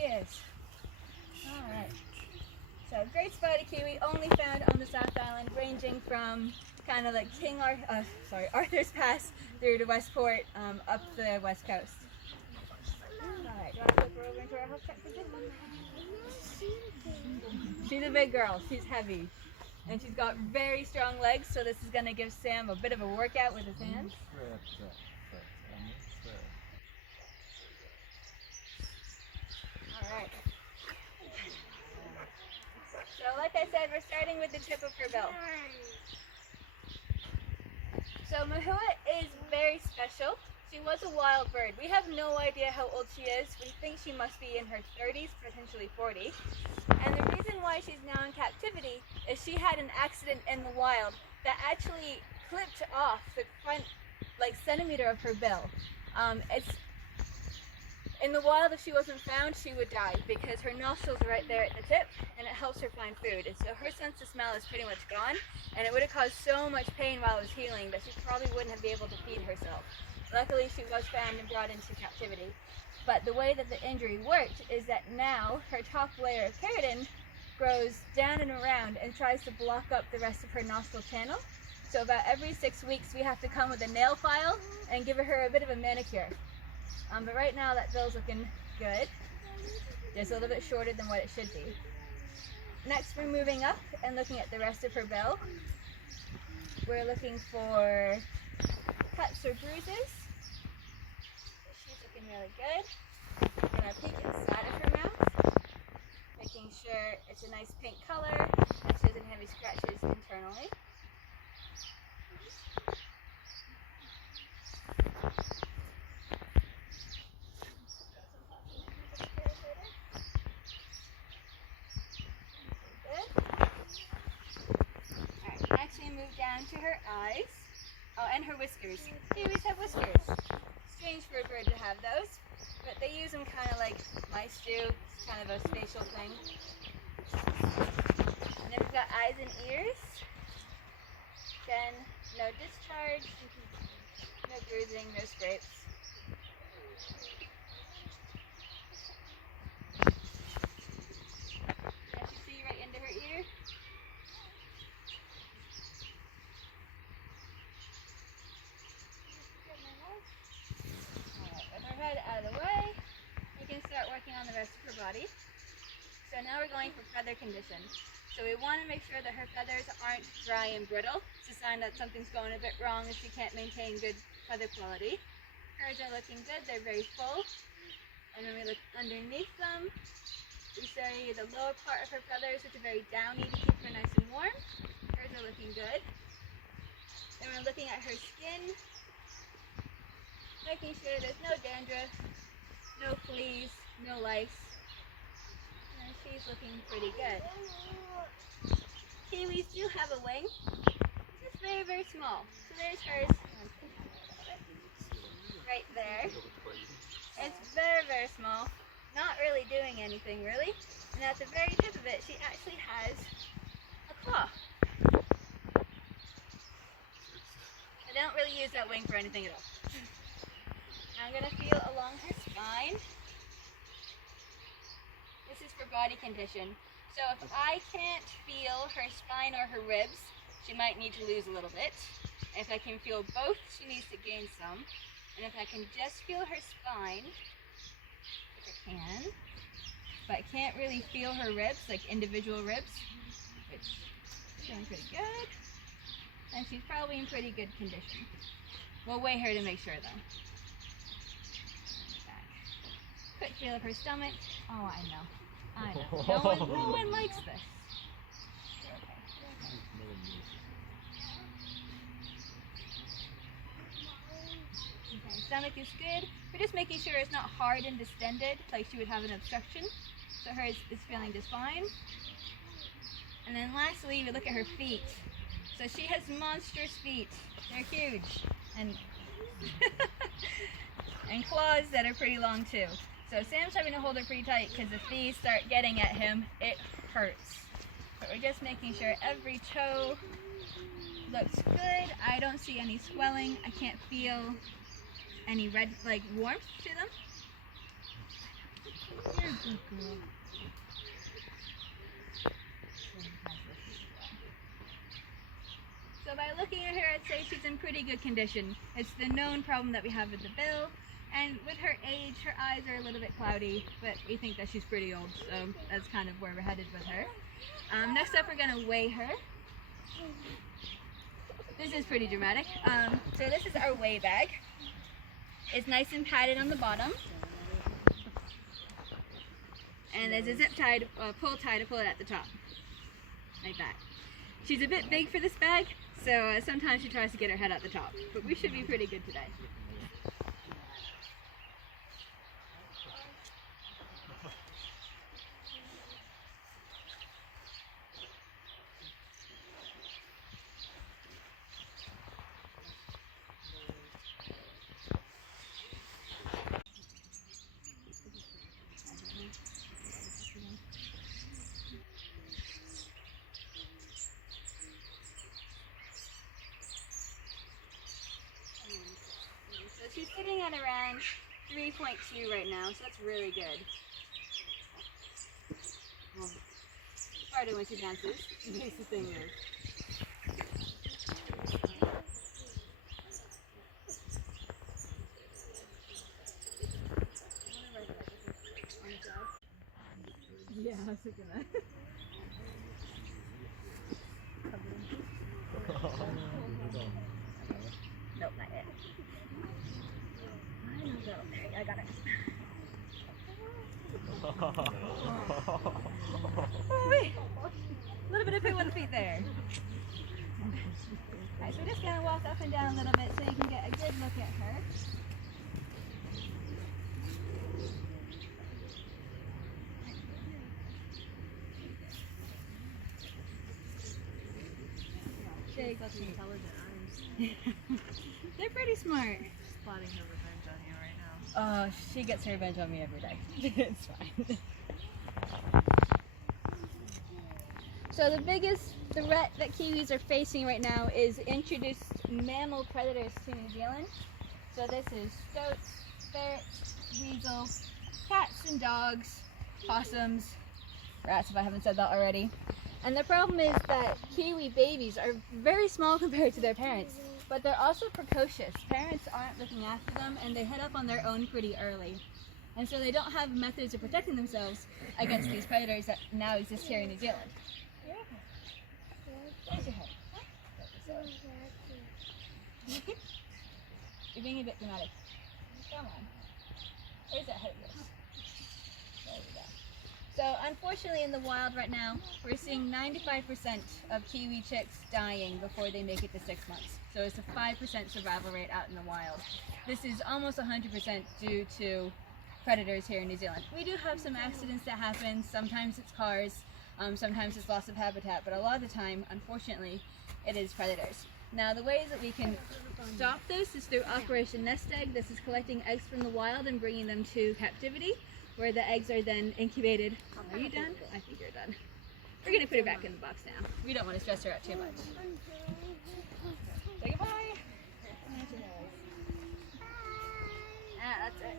is. Alright. So great spotted kiwi, only found on the South Island, ranging from kind of like Arthur's Pass through to Westport, up the west coast. Alright, do you want to flip her over into our house check for this one? She's a big girl, she's heavy. And she's got very strong legs, so this is going to give Sam a bit of a workout with his hands. Alright. So like I said, we're starting with the tip of her bill. So mahua is very special. She was a wild bird. We have no idea how old she is. We think she must be in her 30s, potentially 40. And the reason why she's now in captivity is she had an accident in the wild that actually clipped off the front centimeter of her bill. In the wild, if she wasn't found, she would die because her nostrils are right there at the tip and it helps her find food. And so her sense of smell is pretty much gone, and it would have caused so much pain while it was healing that she probably wouldn't have been able to feed herself. Luckily, she was found and brought into captivity. But the way that the injury worked is that now her top layer of keratin grows down and around and tries to block up the rest of her nostril channel. So about every 6 weeks, we have to come with a nail file and give her a bit of a manicure. But right now that bill's looking good. Just a little bit shorter than what it should be. Next, we're moving up and looking at the rest of her bill. We're looking for cuts or bruises. She's looking really good. We're going to peek inside of her mouth, making sure it's a nice pink color and she doesn't have any scratches internally. Down to her eyes. Oh, and her whiskers. Kiwis have whiskers. Strange for a bird to have those, but they use them kind of like mice do. It's kind of a spatial thing. And then we've got eyes and ears. Again, no discharge, no bruising, no scrapes. Can't you see right into her ear? Out of the way, we can start working on the rest of her body. So now we're going for feather condition. So we want to make sure that her feathers aren't dry and brittle. It's a sign that something's going a bit wrong if she can't maintain good feather quality. Hers are looking good, they're very full. And when we look underneath them, we see the lower part of her feathers, which are very downy to keep her nice and warm. Hers are looking good. Then we're looking at her skin, making sure there's no dandruff, no fleas, no lice. And she's looking pretty good. Kiwis do have a wing. It's just very, very small. So there's hers right there. It's very, very small. Not really doing anything really. And at the very tip of it, she actually has a claw. I don't really use that wing for anything at all. I'm going to feel along her spine. This is for body condition. So if I can't feel her spine or her ribs, she might need to lose a little bit. If I can feel both, she needs to gain some. And if I can just feel her spine, which I can, but I can't really feel her ribs, like individual ribs, which is feeling pretty good. And she's probably in pretty good condition. We'll weigh her to make sure though. Quick feel of her stomach. Oh, I know. No one likes this. Okay, stomach is good. We're just making sure it's not hard and distended, like she would have an obstruction. So hers is feeling just fine. And then lastly, we look at her feet. So she has monstrous feet. They're huge. And and claws that are pretty long too. So Sam's having to hold her pretty tight because if these start getting at him, it hurts. But we're just making sure every toe looks good. I don't see any swelling. I can't feel any red, warmth to them. So by looking at her, I'd say she's in pretty good condition. It's the known problem that we have with the bill, and with her age, her eyes are a little bit cloudy, but we think that she's pretty old, so that's kind of where we're headed with her. Next up, we're going to weigh her. This is pretty dramatic. So this is our weigh bag. It's nice and padded on the bottom. And there's a zip tie, pull tie to pull it at the top. Like that. She's a bit big for this bag, so sometimes she tries to get her head at the top. But we should be pretty good today. She's sitting at around 3.2 right now, so that's really good. Harder when she dances. Makes the thing move. Yeah, I was thinking that. Nope, not yet. I got it. A little bit of poo on the feet there. Alright, so we're just going to walk up and down a little bit so you can get a good look at her. Such intelligent eyes. They're pretty smart. She's plotting her revenge on you right now. Oh, she gets her revenge on me every day. It's fine. So the biggest threat that kiwis are facing right now is introduced mammal predators to New Zealand. So this is stoats, ferrets, weasels, cats and dogs, possums, rats if I haven't said that already. And the problem is that kiwi babies are very small compared to their parents, but they're also precocious. Parents aren't looking after them and they head up on their own pretty early. And so they don't have methods of protecting themselves against these predators that now exist here in New Zealand. Where's your head? You're being a bit dramatic. Come on. Where's that head of yours? There we go. So unfortunately in the wild right now, we're seeing 95% of kiwi chicks dying before they make it to 6 months. So it's a 5% survival rate out in the wild. This is almost 100% due to predators here in New Zealand. We do have some accidents that happen. Sometimes it's cars, sometimes it's loss of habitat, but a lot of the time, unfortunately, it is predators. Now the ways that we can stop this is through Operation Nest Egg. This is collecting eggs from the wild and bringing them to captivity, where the eggs are then incubated. Are you done? I think you're done. We're going to put her back in the box now. We don't want to stress her out too much. Say goodbye. Ah, that's it.